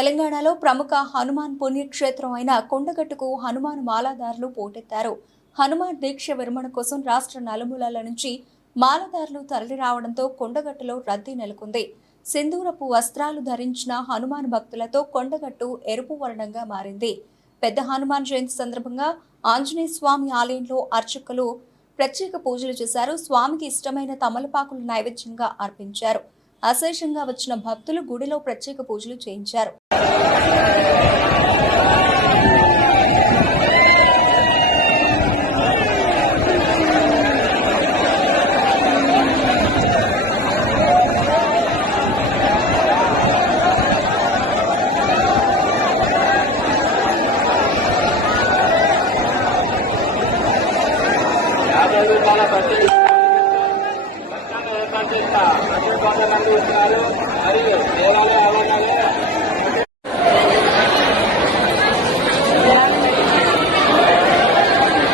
తెలంగాణలో ప్రముఖ హనుమాన్ పుణ్యక్షేత్రం అయిన కొండగట్టుకు హనుమాన్ మాలాదారులు పోటెత్తారు. హనుమాన్ దీక్ష విరమణ కోసం రాష్ట్ర నలుమూలల నుంచి మాలదారులు తరలిరావడంతో కొండగట్టులో రద్దీ నెలకొంది. సింధూరపు వస్త్రాలు ధరించిన హనుమాన్ భక్తులతో కొండగట్టు ఎరుపు వర్ణంగా మారింది. పెద్ద హనుమాన్ జయంతి సందర్భంగా ఆంజనేయ స్వామి ఆలయంలో అర్చకులు ప్రత్యేక పూజలు చేశారు. స్వామికి ఇష్టమైన తమలపాకులు నైవేద్యంగా అర్పించారు. అశేషంగా వచ్చిన భక్తులు గుడిలో ప్రత్యేక పూజలు చేయించారు. ₹50